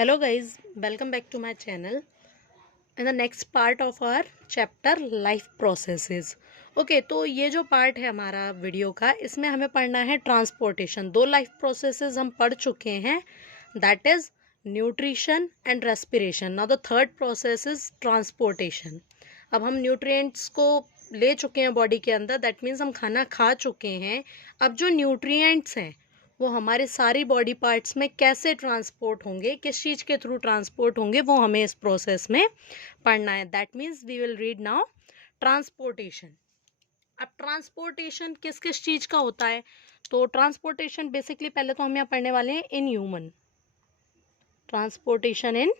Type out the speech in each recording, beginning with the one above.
Hello guys, welcome back to my channel. In the next part of our chapter life processes. Okay तो ये जो part है हमारा video का, इसमें हमें पढ़ना है ट्रांसपोर्टेशन। दो लाइफ प्रोसेसेस हम पढ़ चुके हैं, that is nutrition and respiration. Now the third process is transportation. अब हम न्यूट्रिएंट्स को ले चुके हैं बॉडी के अंदर, दैट मीन्स हम खाना खा चुके हैं। अब जो न्यूट्रिएंट्स हैं वो हमारे सारी बॉडी पार्ट्स में कैसे ट्रांसपोर्ट होंगे, किस चीज़ के थ्रू ट्रांसपोर्ट होंगे, वो हमें इस प्रोसेस में पढ़ना है। That means we will read now transportation. अब ट्रांसपोर्टेशन किस किस चीज़ का होता है, तो ट्रांसपोर्टेशन बेसिकली पहले तो हम यहाँ पढ़ने वाले हैं in human, transportation in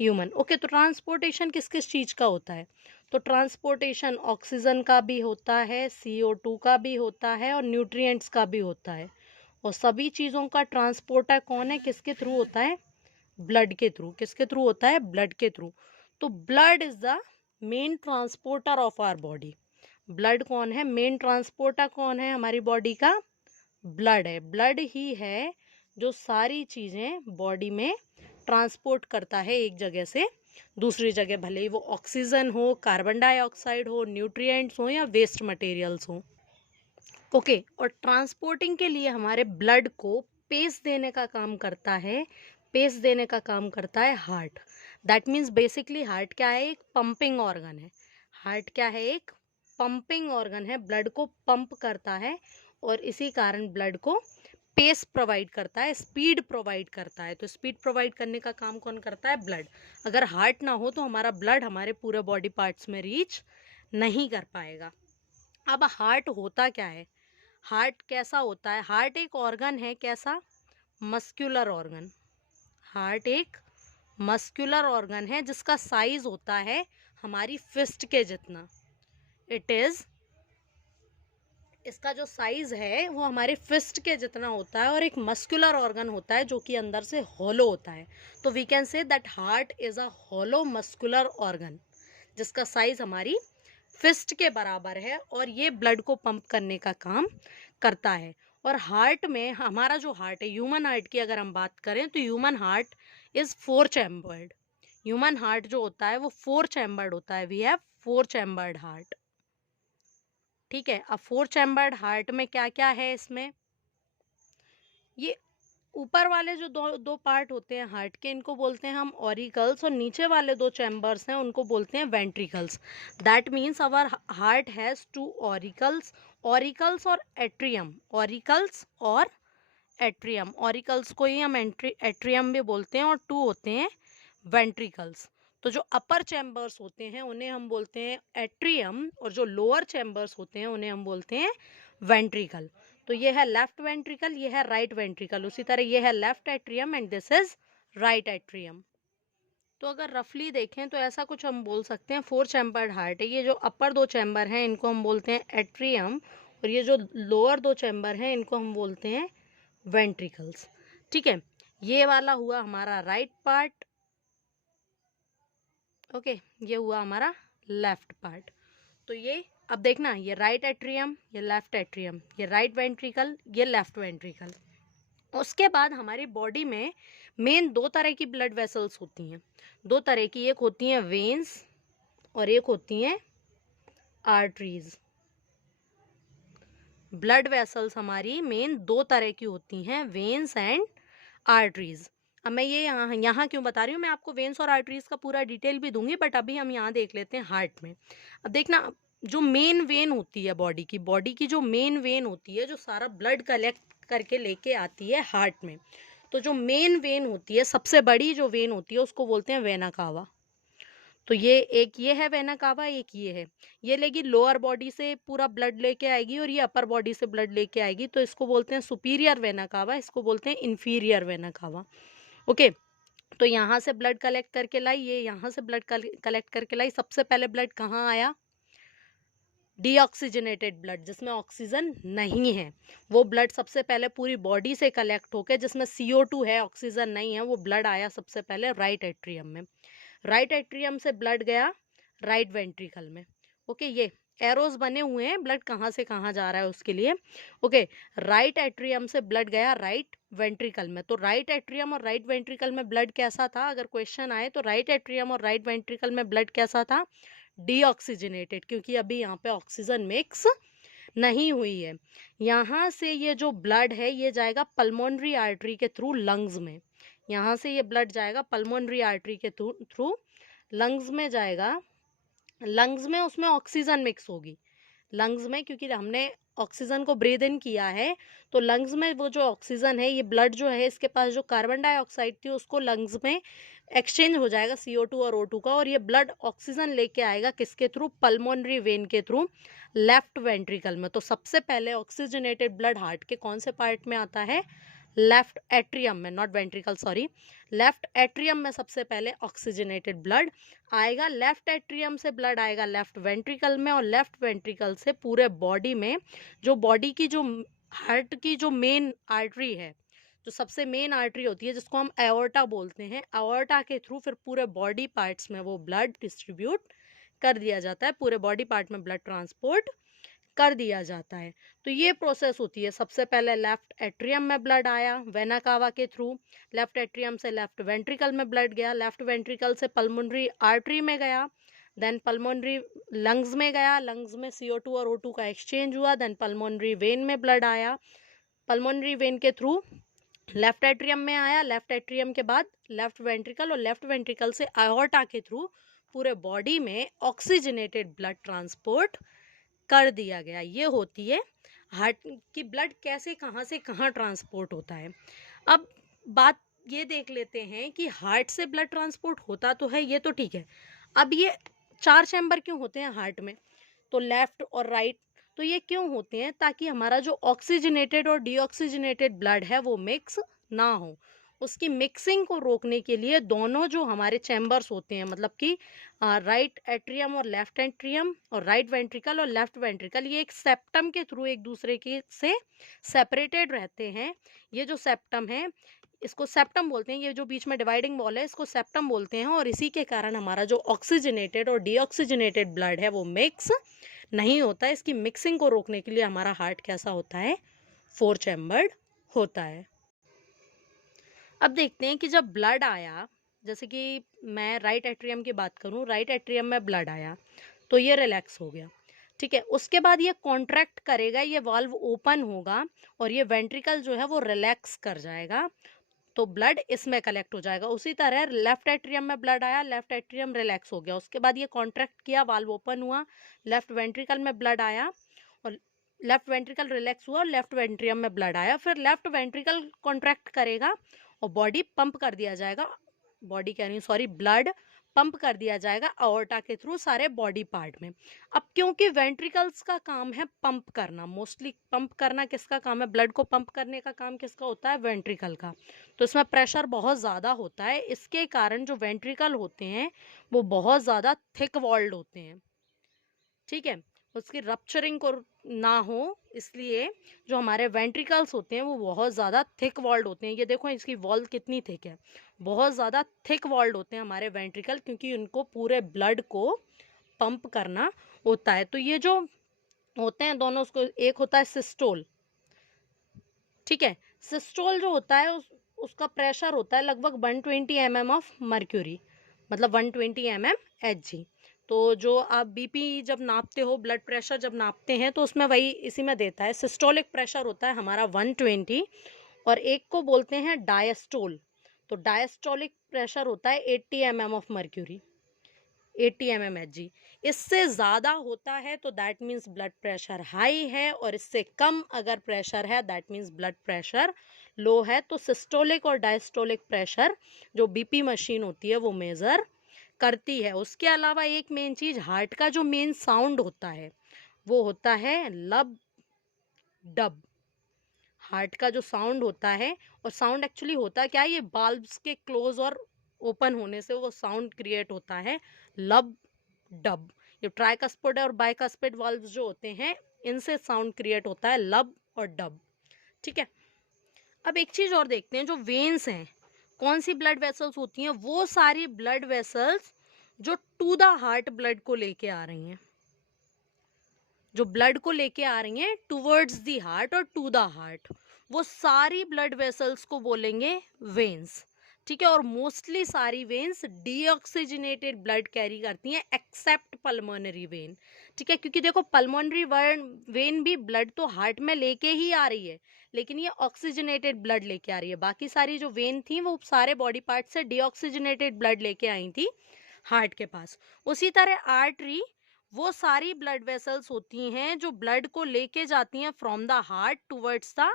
human. Okay, तो ट्रांसपोर्टेशन किस किस चीज़ का होता है, तो ट्रांसपोर्टेशन ऑक्सीजन का भी होता है, CO2 का भी होता है और न्यूट्रिएंट्स का भी होता है। और सभी चीज़ों का ट्रांसपोर्टर कौन है, किसके थ्रू होता है, ब्लड के थ्रू। किसके थ्रू होता है, ब्लड के थ्रू। तो blood is the main transporter of our body. Blood कौन है, मेन ट्रांसपोर्टर कौन है हमारी बॉडी का, ब्लड है। ब्लड ही है जो सारी चीज़ें बॉडी में ट्रांसपोर्ट करता है एक जगह से दूसरी जगह, भले ही वो ऑक्सीजन हो, कार्बन डाइऑक्साइड हो, न्यूट्रिएंट्स हो या वेस्ट मटेरियल्स हो। ओके, और ट्रांसपोर्टिंग के लिए हमारे ब्लड को पेस देने का काम करता है, पेस देने का काम करता है heart. That means basically heart क्या है, एक पंपिंग ऑर्गन है। हार्ट क्या है, एक पंपिंग ऑर्गन है, ब्लड को पंप करता है और इसी कारण ब्लड को पेस प्रोवाइड करता है, स्पीड प्रोवाइड करता है। तो स्पीड प्रोवाइड करने का काम कौन करता है, ब्लड। अगर हार्ट ना हो तो हमारा ब्लड हमारे पूरे बॉडी पार्ट्स में रीच नहीं कर पाएगा। अब हार्ट होता क्या है, हार्ट कैसा होता है, हार्ट एक ऑर्गन है, कैसा, मस्क्यूलर ऑर्गन। हार्ट एक मस्क्यूलर ऑर्गन है जिसका साइज होता है हमारी फिस्ट के जितना। इट इज, इसका जो साइज है वो हमारे फिस्ट के जितना होता है और एक मस्कुलर ऑर्गन होता है जो कि अंदर से हॉलो होता है। तो we can say that heart is a hollow muscular organ जिसका साइज हमारी फिस्ट के बराबर है और ये ब्लड को पंप करने का काम करता है। और हार्ट में, हमारा जो हार्ट है, ह्यूमन हार्ट की अगर हम बात करें तो human heart is 4 chambered. Human heart जो होता है वो 4 चैम्बर्ड होता है। We have 4 chambered heart. ठीक है, अब 4 चैम्बर्ड हार्ट में क्या क्या है, इसमें ये ऊपर वाले जो दो दो पार्ट होते हैं हार्ट के, इनको बोलते हैं हम ऑरिकल्स, और नीचे वाले 2 चैम्बर्स हैं उनको बोलते हैं ventricles. That means our heart has 2 auricles, auricles और एट्रियम। ऑरिकल्स और एट्रियम, ऑरिकल्स को ही हम एट्रियम भी बोलते हैं, और 2 होते हैं वेंट्रिकल्स। तो जो अपर चैम्बर्स होते हैं उन्हें हम बोलते हैं एट्रियम, और जो लोअर चैम्बर्स होते हैं उन्हें हम बोलते हैं वेंट्रिकल। तो ये है लेफ्ट वेंट्रिकल, ये है राइट वेंट्रिकल। उसी तरह ये है left atrium and this is right atrium. तो अगर रफली देखें तो ऐसा कुछ हम बोल सकते हैं, 4 चैम्बर्ड हार्ट है। ये जो अपर 2 चैम्बर हैं इनको हम बोलते हैं एट्रियम, और ये जो लोअर 2 चैम्बर हैं इनको हम बोलते हैं वेंट्रिकल्स। ठीक है, ये वाला हुआ हमारा राइट पार्ट। ओके, ये हुआ हमारा लेफ्ट पार्ट। तो ये अब देखना, ये राइट एट्रियम, ये लेफ्ट एट्रियम, ये राइट वेंट्रिकल, ये लेफ्ट वेंट्रिकल। उसके बाद हमारी बॉडी में मेन 2 तरह की ब्लड वेसल्स होती हैं। 2 तरह की, एक होती हैं वेन्स और एक होती हैं आर्टरीज। ब्लड वेसल्स हमारी मेन 2 तरह की होती हैं, वेन्स एंड आर्टरीज। अब मैं ये यहाँ क्यों बता रही हूँ, मैं आपको वेन्स और आर्टरीज का पूरा डिटेल भी दूंगी, बट अभी हम यहाँ देख लेते हैं हार्ट में। अब देखना, जो मेन वेन होती है बॉडी की जो मेन वेन होती है, जो सारा ब्लड कलेक्ट करके लेके आती है हार्ट में, तो जो मेन वेन होती है, सबसे बड़ी जो वेन होती है, उसको बोलते हैं वेना कावा। तो ये एक ये है वेना कावा, एक ये है। ये लेगी लोअर बॉडी से पूरा ब्लड लेके आएगी और ये अपर बॉडी से ब्लड लेके आएगी, तो इसको बोलते हैं सुपीरियर वेना कावा, इसको बोलते हैं इन्फीरियर वेना कावा। ओके, तो यहाँ से ब्लड कलेक्ट करके लाई, ये यहाँ से ब्लड कलेक्ट करके लाई। सबसे पहले ब्लड कहाँ आया, डीऑक्सीजनेटेड ब्लड, जिसमें ऑक्सीजन नहीं है, वो ब्लड सबसे पहले पूरी बॉडी से कलेक्ट होकर, जिसमें CO2 है, ऑक्सीजन नहीं है, वो ब्लड आया सबसे पहले राइट एट्रियम में। राइट एट्रियम से ब्लड गया राइट वेंट्रिकल में। ओके, ये एरोज बने हुए हैं, ब्लड कहाँ से कहाँ जा रहा है उसके लिए। ओके, राइट एट्रियम से ब्लड गया राइट वेंट्रिकल में, तो राइट एट्रियम और राइट वेंट्रिकल में ब्लड कैसा था, अगर क्वेश्चन आए तो राइट एट्रियम और राइट वेंट्रिकल में ब्लड कैसा था, डीऑक्सीजनेटेड, क्योंकि अभी यहाँ पे ऑक्सीजन मिक्स नहीं हुई है। यहाँ से ये जो ब्लड है ये जाएगा पल्मोनरी आर्टरी के थ्रू लंग्स में, यहाँ से ये ब्लड जाएगा पल्मोनरी आर्टरी के थ्रू लंग्स में जाएगा। लंग्स में उसमें ऑक्सीजन मिक्स होगी, लंग्स में क्योंकि हमने ऑक्सीजन को ब्रीद इन किया है, तो लंग्स में वो जो ऑक्सीजन है, ये ब्लड जो है इसके पास जो कार्बन डाइऑक्साइड थी उसको लंग्स में एक्सचेंज हो जाएगा CO2 और O2 का, और ये ब्लड ऑक्सीजन लेके आएगा किसके थ्रू, पल्मोनरी वेन के थ्रू लेफ्ट वेंट्रिकल में। तो सबसे पहले ऑक्सीजनेटेड ब्लड हार्ट के कौन से पार्ट में आता है, लेफ्ट एट्रियम में, not ventricle sorry, left atrium में सबसे पहले ऑक्सीजनेटेड ब्लड आएगा। लेफ्ट एट्रियम से ब्लड आएगा लेफ्ट वेंट्रिकल में, और लेफ्ट वेंट्रिकल से पूरे बॉडी में, जो बॉडी की जो हार्ट की जो मेन आर्टरी है, जो सबसे मेन आर्टरी होती है जिसको हम एओर्टा बोलते हैं, एओर्टा के थ्रू फिर पूरे बॉडी पार्ट्स में वो ब्लड डिस्ट्रीब्यूट कर दिया जाता है, पूरे बॉडी पार्ट में ब्लड ट्रांसपोर्ट कर दिया जाता है। तो ये प्रोसेस होती है, सबसे पहले लेफ्ट एट्रियम में ब्लड आया वेना कावा के थ्रू, लेफ्ट एट्रियम से लेफ्ट वेंट्रिकल में ब्लड गया, लेफ्ट वेंट्रिकल से पल्मोनरी आर्टरी में गया, देन पल्मोनरी लंग्स में गया, लंग्स में CO2 और O2 का एक्सचेंज हुआ, देन पल्मोनरी वेन में ब्लड आया, पल्मोनरी वेन के थ्रू लेफ्ट एट्रियम में आया, लेफ्ट एट्रियम के बाद लेफ्ट वेंट्रिकल, और लेफ्ट वेंट्रिकल से आयोर्टा के थ्रू पूरे बॉडी में ऑक्सीजनेटेड ब्लड ट्रांसपोर्ट कर दिया गया। ये होती है हार्ट की ब्लड कैसे कहाँ से कहाँ ट्रांसपोर्ट होता है। अब बात ये देख लेते हैं कि हार्ट से ब्लड ट्रांसपोर्ट होता तो है, ये तो ठीक है। अब ये 4 चैम्बर क्यों होते हैं हार्ट में, तो लेफ्ट और राइट, तो ये क्यों होते हैं, ताकि हमारा जो ऑक्सीजनेटेड और डीऑक्सीजनेटेड ब्लड है वो मिक्स ना हो। उसकी मिक्सिंग को रोकने के लिए दोनों जो हमारे चैम्बर्स होते हैं, मतलब कि राइट एट्रियम और लेफ्ट एट्रियम, और राइट वेंट्रिकल और लेफ्ट वेंट्रिकल, ये एक सेप्टम के थ्रू एक दूसरे के से सेपरेटेड रहते हैं। ये जो सेप्टम है इसको सेप्टम बोलते हैं, ये जो बीच में डिवाइडिंग वॉल है इसको सेप्टम बोलते हैं, और इसी के कारण हमारा जो ऑक्सीजनेटेड और डीऑक्सीजनेटेड ब्लड है वो मिक्स नहीं होता है। इसकी मिक्सिंग को रोकने के लिए हमारा हार्ट कैसा होता है, 4 चैम्बर्ड होता है। अब देखते हैं कि जब ब्लड आया, जैसे कि मैं राइट एट्रियम की बात करूं, राइट एट्रियम में ब्लड आया तो ये रिलैक्स हो गया, ठीक है। उसके बाद ये कॉन्ट्रैक्ट करेगा, ये वाल्व ओपन होगा और ये वेंट्रिकल जो है वो रिलैक्स कर जाएगा, तो ब्लड इसमें कलेक्ट हो जाएगा। उसी तरह लेफ्ट एट्रियम में ब्लड आया, लेफ्ट एट्रियम रिलैक्स हो गया, उसके बाद ये कॉन्ट्रैक्ट किया, वाल्व ओपन हुआ, लेफ्ट वेंट्रिकल में ब्लड आया और लेफ्ट वेंट्रिकल रिलैक्स हुआ और लेफ्ट वेंट्रियम में ब्लड आया, फिर लेफ्ट वेंट्रिकल कॉन्ट्रैक्ट करेगा और बॉडी पंप कर दिया जाएगा, बॉडी कह रही हूँ सॉरी, ब्लड पंप कर दिया जाएगा अओर्टा के थ्रू सारे बॉडी पार्ट में। अब क्योंकि वेंट्रिकल्स का काम है पंप करना, मोस्टली पंप करना किसका काम है, ब्लड को पंप करने का काम किसका होता है, वेंट्रिकल का, तो इसमें प्रेशर बहुत ज़्यादा होता है, इसके कारण जो वेंट्रिकल होते हैं वो बहुत ज़्यादा थिक वॉल्ड होते हैं, ठीक है, उसकी रप्चरिंग को ना हो इसलिए जो हमारे वेंट्रिकल्स होते हैं वो बहुत ज़्यादा थिक वॉल्ड होते हैं। ये देखो इसकी वॉल कितनी थिक है, बहुत ज़्यादा थिक वॉल्ड होते हैं हमारे वेंट्रिकल, क्योंकि उनको पूरे ब्लड को पंप करना होता है। तो ये जो होते हैं दोनों, उसको एक होता है सिस्टोल, ठीक है, सिस्टोल जो होता है उसका प्रेशर होता है लगभग 120 mm ऑफ मर्क्यूरी, मतलब 120 mm Hg। तो जो आप बीपी जब नापते हो, ब्लड प्रेशर जब नापते हैं तो उसमें वही इसी में देता है, सिस्टोलिक प्रेशर होता है हमारा 120, और एक को बोलते हैं डायस्टोल, तो डायस्टोलिक प्रेशर होता है 80 mm of mercury, 80 mm Hg। इससे ज़्यादा होता है तो that means blood pressure high है, और इससे कम अगर प्रेशर है that means blood pressure low है। तो सिस्टोलिक और डायस्टोलिक प्रेशर जो बीपी मशीन होती है वो मेज़र करती है। उसके अलावा एक मेन चीज़, हार्ट का जो मेन साउंड होता है वो होता है लब डब। हार्ट का जो साउंड होता है, और साउंड एक्चुअली होता क्या है, ये बाल्ब्स के क्लोज और ओपन होने से वो साउंड क्रिएट होता है लब डब। ये ट्राइकस्पिड और बाइकस्पिड वाल्व्स जो होते हैं इनसे साउंड क्रिएट होता है लब और डब, ठीक है। अब एक चीज़ और देखते हैं, जो वेन्स हैं, कौन सी ब्लड वेसल्स होती हैं, वो सारी ब्लड वेसल्स जो टू द हार्ट ब्लड को लेके आ रही हैं, जो ब्लड को लेके आ रही हैं टूवर्ड्स दी हार्ट और टू द हार्ट, वो सारी ब्लड वेसल्स को बोलेंगे वेन्स। ठीक है, और मोस्टली सारी वेन्स डीऑक्सीजनेटेड ब्लड कैरी करती हैं एक्सेप्ट पल्मोनरी वेन। ठीक है, क्योंकि देखो पल्मोनरी वेन भी ब्लड तो हार्ट में लेके ही आ रही है, लेकिन ये ऑक्सीजनेटेड ब्लड लेके आ रही है। बाकी सारी जो वेन थी वो सारे बॉडी पार्ट से डीऑक्सीजनेटेड ब्लड लेके आई थी हार्ट के पास। उसी तरह आर्टरी, वो सारी ब्लड वेसल्स होती हैं जो ब्लड को लेके जाती हैं from the heart towards the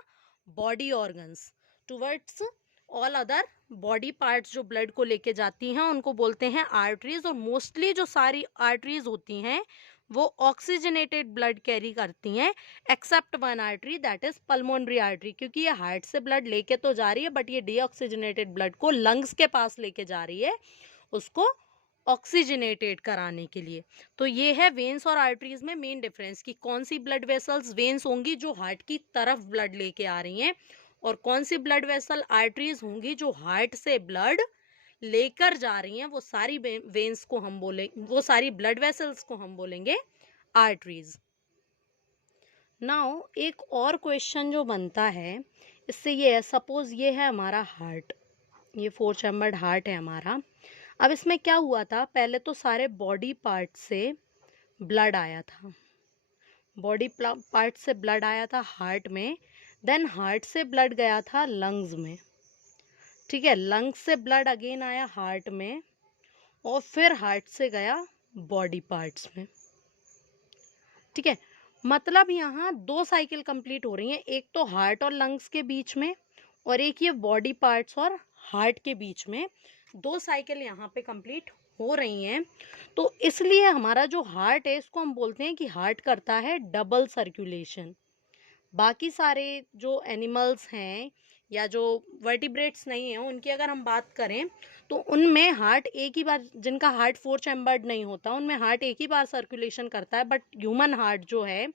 body organs, towards all other body parts. जो ब्लड को लेके जाती हैं उनको बोलते हैं आर्टरीज। और मोस्टली जो सारी आर्टरीज होती हैं वो ऑक्सीजनेटेड ब्लड कैरी करती हैं except one artery, that is pulmonary artery, क्योंकि ये हार्ट से ब्लड लेके तो जा रही है बट ये डीऑक्सीजनेटेड ब्लड को लंग्स के पास लेके जा रही है उसको ऑक्सीजनेटेड कराने के लिए। तो ये है वेन्स और आर्टरीज में मेन डिफरेंस कि कौन सी ब्लड वेसल्स वेन्स होंगी जो हार्ट की तरफ ब्लड लेके आ रही हैं, और कौन सी ब्लड वेसल आर्टरीज होंगी जो हार्ट से ब्लड लेकर जा रही हैं। वो सारी वेन्स को हम बोले, वो सारी ब्लड वेसल्स को हम बोलेंगे आर्टरीज। नाउ एक और क्वेश्चन जो बनता है इससे ये है, सपोज ये है हमारा हार्ट, ये 4 चैम्बर्ड हार्ट है हमारा। अब इसमें क्या हुआ था, पहले तो सारे बॉडी पार्ट से ब्लड आया था, बॉडी पार्ट से ब्लड आया था हार्ट में, देन हार्ट से ब्लड गया था लंग्स में। ठीक है, लंग्स से ब्लड अगेन आया हार्ट में, और फिर हार्ट से गया बॉडी पार्ट्स में। ठीक है, मतलब यहाँ 2 साइकिल कंप्लीट हो रही हैं, एक तो हार्ट और लंग्स के बीच में, और एक ये बॉडी पार्ट्स और हार्ट के बीच में। 2 साइकिल यहाँ पे कंप्लीट हो रही हैं। तो इसलिए हमारा जो हार्ट है इसको हम बोलते हैं कि हार्ट करता है डबल सर्कुलेशन। बाकी सारे जो एनिमल्स हैं या जो वर्टिब्रेट्स नहीं हैं उनकी अगर हम बात करें तो उनमें हार्ट एक ही बार, जिनका हार्ट 4 चैम्बर्ड नहीं होता उनमें हार्ट एक ही बार सर्कुलेशन करता है। बट ह्यूमन हार्ट जो है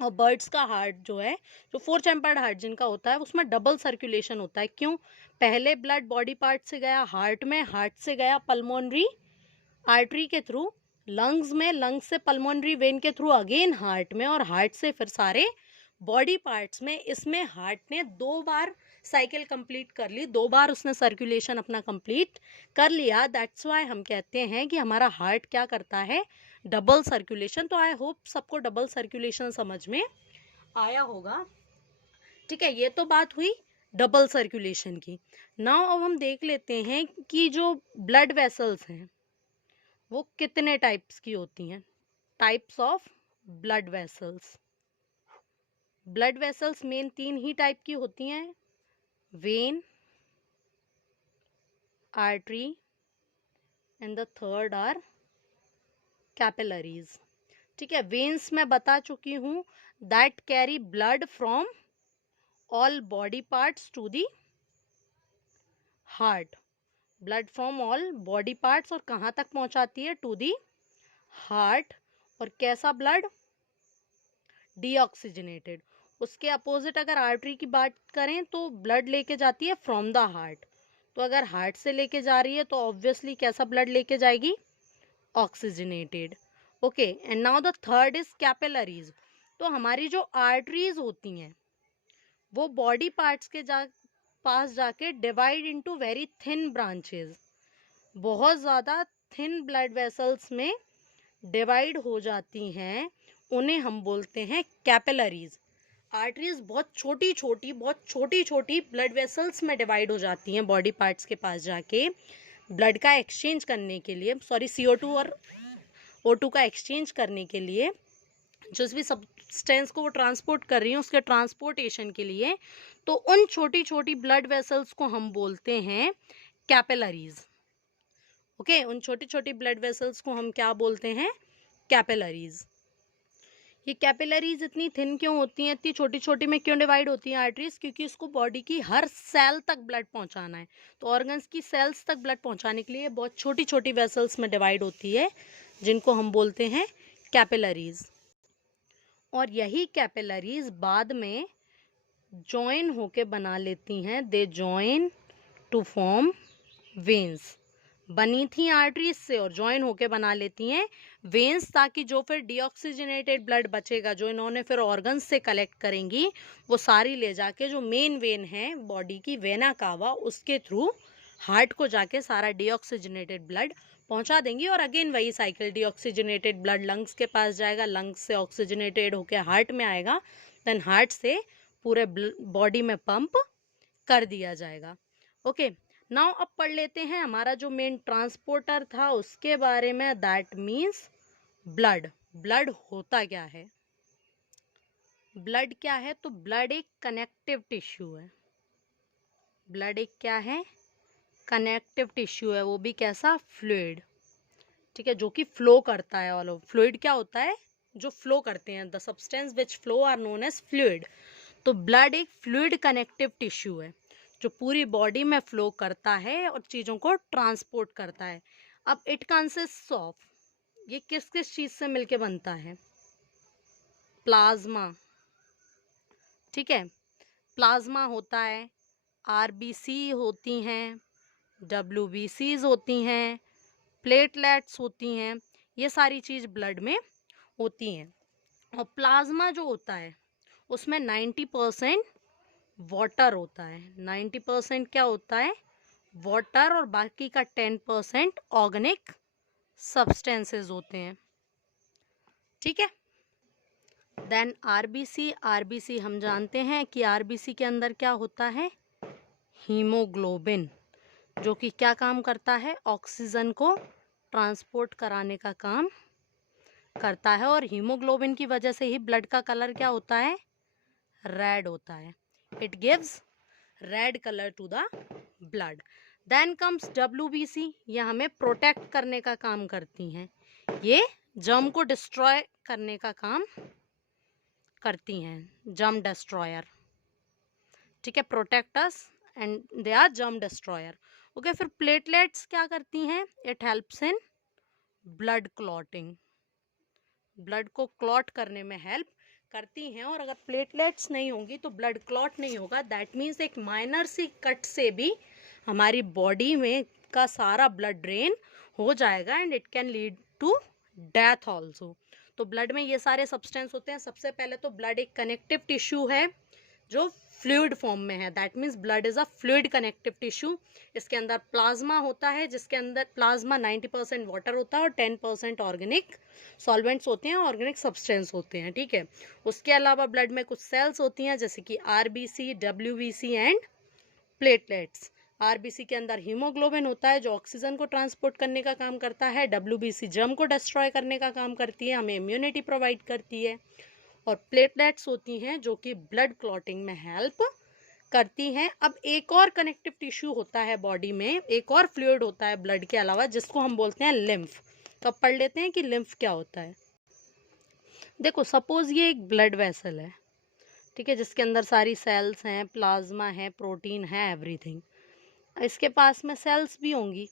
और बर्ड्स का हार्ट जो है, जो 4 चैम्बर्ड हार्ट जिनका होता है उसमें डबल सर्कुलेशन होता है। क्यों? पहले ब्लड बॉडी पार्ट से गया हार्ट में, हार्ट से गया पल्मोनरी आर्टरी के थ्रू लंग्स में, लंग्स से पल्मोनरी वेन के थ्रू अगेन हार्ट में, और हार्ट से फिर सारे बॉडी पार्ट्स में। इसमें हार्ट ने 2 बार साइकिल कंप्लीट कर ली, 2 बार उसने सर्कुलेशन अपना कंप्लीट कर लिया। दैट्स वाई हम कहते हैं कि हमारा हार्ट क्या करता है, डबल सर्कुलेशन। तो आई होप सबको डबल सर्कुलेशन समझ में आया होगा। ठीक है, ये तो बात हुई डबल सर्कुलेशन की। नाउ अब हम देख लेते हैं कि जो ब्लड वेसल्स हैं वो कितने टाइप्स की होती हैं। Types of blood vessels, blood vessels main 3 ही टाइप की होती हैं, vein, artery and the third are capillaries. ठीक है, वेन्स मैं बता चुकी हूँ, that carry blood from all body parts to the heart, blood from all body parts, और कहाँ तक पहुँचाती है, टू दी हार्ट। और कैसा ब्लड, डीऑक्सीजनेटेड। उसके अपोजिट अगर आर्टरी की बात करें तो ब्लड लेके जाती है फ्रॉम द हार्ट। तो अगर हार्ट से लेके जा रही है तो ऑब्वियसली कैसा ब्लड लेके जाएगी, oxygenated. Okay, and now the third is capillaries. तो हमारी जो आर्टरीज होती हैं वो बॉडी पार्ट्स के पास जाके divide into very thin branches, बहुत ज़्यादा थिन ब्लड वेसल्स में डिवाइड हो जाती हैं, उन्हें हम बोलते हैं कैपिलरीज। आर्टरीज बहुत छोटी छोटी ब्लड वेसल्स में डिवाइड हो जाती हैं बॉडी पार्ट्स के पास जाके ब्लड का एक्सचेंज करने के लिए, सॉरी CO2 और O2 का एक्सचेंज करने के लिए, जिस भी सब्सटेंस को वो ट्रांसपोर्ट कर रही हैं उसके ट्रांसपोर्टेशन के लिए। तो उन छोटी छोटी ब्लड वेसल्स को हम बोलते हैं कैपिलरीज। ओके, उन छोटी छोटी ब्लड वेसल्स को हम क्या बोलते हैं, कैपिलरीज। ये कैपिलरीज इतनी थिन क्यों होती हैं, इतनी छोटी छोटी में क्यों डिवाइड होती हैं आर्टरीज, क्योंकि इसको बॉडी की हर सेल तक ब्लड पहुंचाना है। तो ऑर्गन्स की सेल्स तक ब्लड पहुंचाने के लिए बहुत छोटी छोटी वेसल्स में डिवाइड होती है, जिनको हम बोलते हैं कैपिलरीज। और यही कैपिलरीज बाद में जॉइन होके बना लेती हैं, they join to form veins. बनी थी आर्टरीज से और ज्वाइन होके बना लेती हैं वेन्स, ताकि जो फिर डीऑक्सीजनेटेड ब्लड बचेगा जो इन्होंने फिर ऑर्गन्स से कलेक्ट करेंगी वो सारी ले जाके जो मेन वेन है बॉडी की वेना कावा उसके थ्रू हार्ट को जाके सारा डीऑक्सीजनेटेड ब्लड पहुंचा देंगी। और अगेन वही साइकिल, डीऑक्सीजनेटेड ब्लड लंग्स के पास जाएगा, लंग्स से ऑक्सीजनेटेड होके हार्ट में आएगा, देन हार्ट से पूरे बॉडी में पंप कर दिया जाएगा। ओके, नाउ अब पढ़ लेते हैं हमारा जो मेन ट्रांसपोर्टर था उसके बारे में, दैट मीन्स ब्लड। ब्लड होता क्या है? ब्लड क्या है? तो ब्लड एक कनेक्टिव टिश्यू है। ब्लड एक क्या है? कनेक्टिव टिश्यू है, वो भी कैसा? फ्लूइड, ठीक है, जो कि फ्लो करता है ऑल ओवर। फ्लूइड क्या होता है? जो फ्लो करते हैं, the substance which flow are known as fluid. तो ब्लड एक फ्लूइड कनेक्टिव टिश्यू है जो पूरी बॉडी में फ्लो करता है और चीज़ों को ट्रांसपोर्ट करता है। अब इट कंसिस्ट ऑफ, ये किस किस चीज़ से मिलके बनता है? प्लाज्मा, ठीक है, प्लाज्मा होता है, आरबीसी होती हैं, डब्ल्यूबीसीज होती हैं, प्लेटलेट्स होती हैं, ये सारी चीज़ ब्लड में होती हैं। और प्लाज्मा जो होता है उसमें 90% वाटर होता है। 90% क्या होता है? वाटर, और बाकी का 10% ऑर्गेनिक सब्सटेंसेस होते हैं, ठीक है। देन आरबीसी, आरबीसी हम जानते हैं कि आरबीसी के अंदर क्या होता है? हीमोग्लोबिन, जो कि क्या काम करता है? ऑक्सीजन को ट्रांसपोर्ट कराने का काम करता है। और हीमोग्लोबिन की वजह से ही ब्लड का कलर क्या होता है? रेड होता है। It gives red colour to the blood. Then comes WBC, ये हमें प्रोटेक्ट करने का काम करती हैं, ये जर्म को डिस्ट्रॉय करने का काम करती हैं, जर्म डिस्ट्रॉयर, ठीक है, protect us and they are germ destroyer. Okay, फिर प्लेटलेट्स क्या करती हैं? It helps in blood clotting, blood को क्लॉट करने में हेल्प करती हैं। और अगर प्लेटलेट्स नहीं होंगी तो ब्लड क्लॉट नहीं होगा। दैट मीन्स एक माइनर सी कट से भी हमारी बॉडी में का सारा ब्लड ड्रेन हो जाएगा and it can lead to death also. तो ब्लड में ये सारे सब्सटेंस होते हैं। सबसे पहले तो ब्लड एक कनेक्टिव टिश्यू है जो फ्लूइड फॉर्म में है, that means blood is a fluid connective tissue. इसके अंदर प्लाज्मा होता है, जिसके अंदर प्लाज्मा 90% वाटर होता है और 10% ऑर्गेनिक सॉल्वेंट्स होते हैं, ऑर्गेनिक सब्सटेंस होते हैं, ठीक है। उसके अलावा ब्लड में कुछ सेल्स होती हैं जैसे कि RBC, WBC and platelets. RBC के अंदर हीमोग्लोबिन होता है जो ऑक्सीजन को ट्रांसपोर्ट करने का काम करता है, डब्ल्यूबीसी जर्म को डिस्ट्रॉय करने का काम करती है, हमें इम्यूनिटी प्रोवाइड करती है, और प्लेटलेट्स होती हैं जो कि ब्लड क्लॉटिंग में हेल्प करती हैं। अब एक और कनेक्टिव टिश्यू होता है बॉडी में, एक और फ्लूइड होता है ब्लड के अलावा, जिसको हम बोलते हैं लिम्फ। तो अब पढ़ लेते हैं कि लिम्फ क्या होता है। देखो, सपोज ये एक ब्लड वेसल है, ठीक है, जिसके अंदर सारी सेल्स हैं, प्लाज्मा है, प्रोटीन है, एवरीथिंग। इसके पास में सेल्स भी होंगी,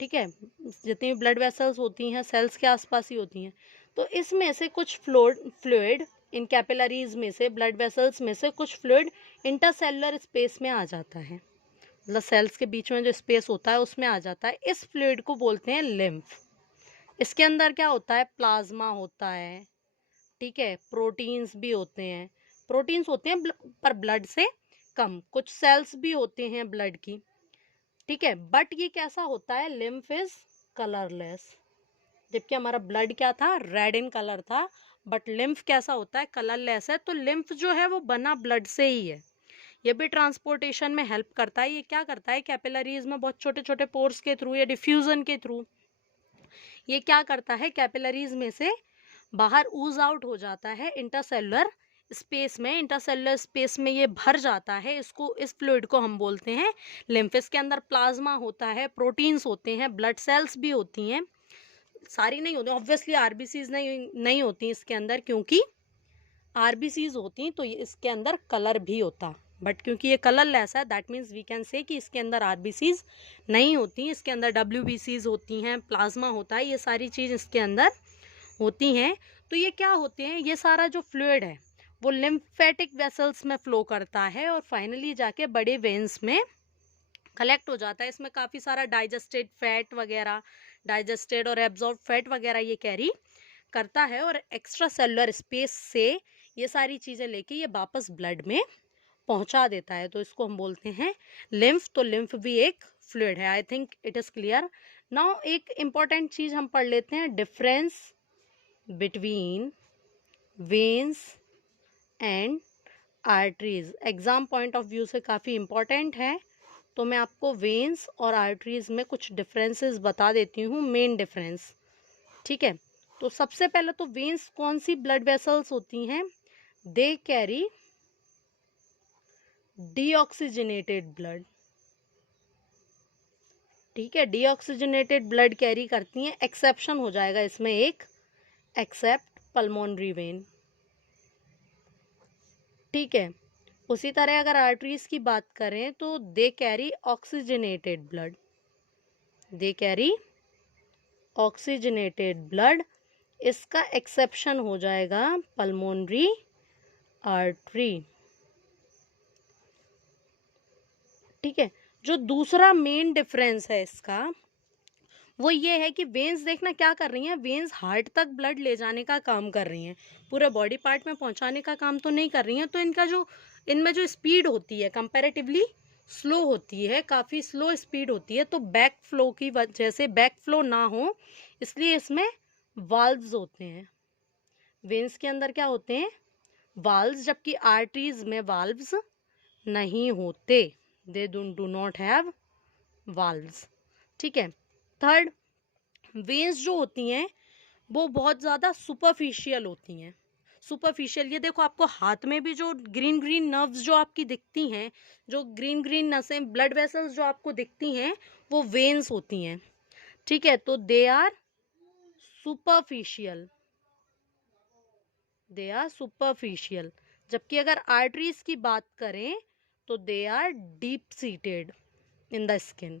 ठीक है, जितनी ब्लड वेसल्स होती हैं सेल्स के आसपास ही होती हैं। तो इसमें से कुछ फ्लूइड इन कैपिलरीज में से, ब्लड वेसल्स में से कुछ फ्लूइड इंटरसेलुलर स्पेस में आ जाता है, मतलब सेल्स के बीच में जो स्पेस होता है उसमें आ जाता है। इस फ्लूइड को बोलते हैं लिम्फ। इसके अंदर क्या होता है? प्लाज्मा होता है, ठीक है, प्रोटीन्स भी होते हैं, प्रोटीन्स होते हैं पर ब्लड से कम, कुछ सेल्स भी होते हैं ब्लड की, ठीक है। बट ये कैसा होता है? Lymph is colourless. जबकि हमारा ब्लड क्या था? रेड इन कलर था, बट लिम्फ कैसा होता है? कलरलेस है। तो लिम्फ जो है वो बना ब्लड से ही है, ये भी ट्रांसपोर्टेशन में हेल्प करता है। ये क्या करता है? कैपिलरीज में बहुत छोटे छोटे पोर्स के थ्रू या डिफ्यूजन के थ्रू ये क्या करता है? कैपिलरीज में से बाहर ऊज आउट हो जाता है इंटरसेलुलर स्पेस में, इंटरसेलुलर स्पेस में ये भर जाता है। इसको, इस फ्लूइड को हम बोलते हैं लिम्फ। इसके अंदर प्लाज्मा होता है, प्रोटीन्स होते हैं, ब्लड सेल्स भी होती हैं, सारी नहीं होती ऑब्वियसली, आरबीसीज नहीं होती इसके अंदर, क्योंकि आरबीसीज होती तो इसके अंदर कलर भी होता, बट क्योंकि ये कलरलेस है दैट मीन्स वी कैन से कि इसके अंदर आरबीसीज नहीं होती। इसके अंदर डब्ल्यूबीसीज होती हैं, प्लाज्मा होता है, ये सारी चीज़ इसके अंदर होती हैं। तो ये क्या होते हैं? ये सारा जो फ्लूइड है वो लिम्फेटिक वेसल्स में फ्लो करता है और फाइनली जाके बड़े वेन्स में कलेक्ट हो जाता है। इसमें काफ़ी सारा डाइजेस्टेड फैट वगैरह, डाइजेस्टेड और एब्जॉर्ब फैट वगैरह ये कैरी करता है, और एक्स्ट्रा सेलुलर स्पेस से ये सारी चीज़ें लेके ये वापस ब्लड में पहुंचा देता है। तो इसको हम बोलते हैं लिम्फ। तो लिम्फ भी एक फ्लूइड है। I think it is clear now. एक इम्पॉर्टेंट चीज हम पढ़ लेते हैं, difference between veins and arteries. Exam point of view से काफ़ी इम्पॉर्टेंट है, तो मैं आपको वेन्स और आर्टरीज में कुछ डिफरेंसेस बता देती हूँ, मेन डिफरेंस। ठीक है, तो सबसे पहले तो वेन्स कौन सी ब्लड वेसल्स होती हैं? They carry deoxygenated blood. ठीक है, डीऑक्सीजनेटेड ब्लड कैरी करती हैं। एक्सेप्शन हो जाएगा इसमें एक, एक्सेप्ट पल्मोनरी वेन। ठीक है, उसी तरह अगर आर्टरीज की बात करें तो they carry oxygenated blood, they carry oxygenated blood. इसका एक्सेप्शन हो जाएगा पल्मोनरी आर्टरी। ठीक है, जो दूसरा मेन डिफरेंस है इसका, वो ये है कि वेन्स देखना क्या कर रही हैं, वेन्स हार्ट तक ब्लड ले जाने का काम कर रही हैं, पूरे बॉडी पार्ट में पहुंचाने का काम तो नहीं कर रही हैं। तो इनका जो, इनमें जो स्पीड होती है कंपैरेटिवली स्लो होती है, काफ़ी स्लो स्पीड होती है। तो बैक फ्लो की वजह से, बैक फ्लो ना हो इसलिए इसमें वाल्व्स होते हैं। वेन्स के अंदर क्या होते हैं? वाल्व्स, जबकि आर्टरीज में वाल्व्स नहीं होते, they do not have valves. ठीक है, थर्ड, वेन्स जो होती हैं वो बहुत ज़्यादा सुपरफिशियल होती हैं। सुपरफिशियल, ये देखो आपको हाथ में भी जो ग्रीन ग्रीन नर्व्स जो आपकी दिखती हैं, जो ग्रीन ग्रीन नसें, ब्लड वेसल्स जो आपको दिखती हैं, वो वेन्स होती हैं। ठीक है, तो they are superficial, they are superficial. जबकि अगर आर्टरीज की बात करें तो they are deep seated in the skin.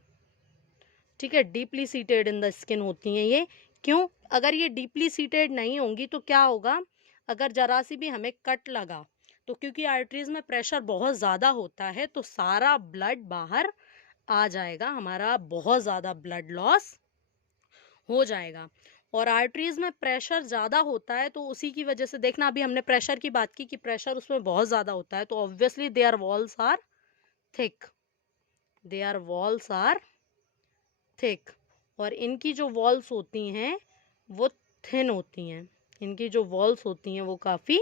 ठीक है, deeply seated in the skin होती हैं ये। क्यों? अगर ये डीपली सीटेड नहीं होंगी तो क्या होगा, अगर जरा सी भी हमें कट लगा तो क्योंकि आर्टरीज में प्रेशर बहुत ज़्यादा होता है तो सारा ब्लड बाहर आ जाएगा, हमारा बहुत ज़्यादा ब्लड लॉस हो जाएगा। और आर्टरीज में प्रेशर ज़्यादा होता है तो उसी की वजह से देखना, अभी हमने प्रेशर की बात की कि प्रेशर उसमें बहुत ज़्यादा होता है, तो obviously their walls are thick, their walls are thick. और इनकी जो वॉल्स होती हैं वो थिन होती हैं, इनकी जो वॉल्स होती हैं वो काफ़ी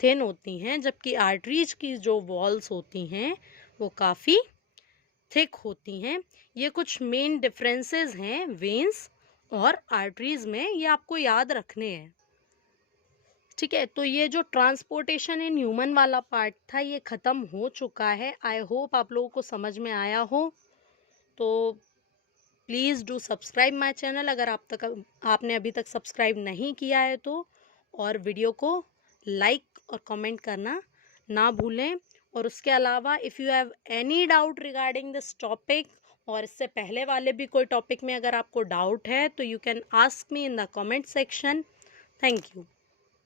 थिन होती हैं, जबकि आर्टरीज की जो वॉल्स होती हैं वो काफ़ी थिक होती हैं। ये कुछ मेन डिफरेंसेस हैं वेन्स और आर्टरीज में, ये आपको याद रखने हैं। ठीक है, तो ये जो ट्रांसपोर्टेशन इन ह्यूमन वाला पार्ट था ये ख़त्म हो चुका है। आई होप आप लोगों को समझ में आया हो। तो please do subscribe my channel अगर आपने अभी तक सब्सक्राइब नहीं किया है तो, और वीडियो को लाइक और कमेंट करना ना भूलें। और उसके अलावा if you have any doubt regarding this topic, और इससे पहले वाले भी कोई टॉपिक में अगर आपको डाउट है तो you can ask me in the comment section. Thank you.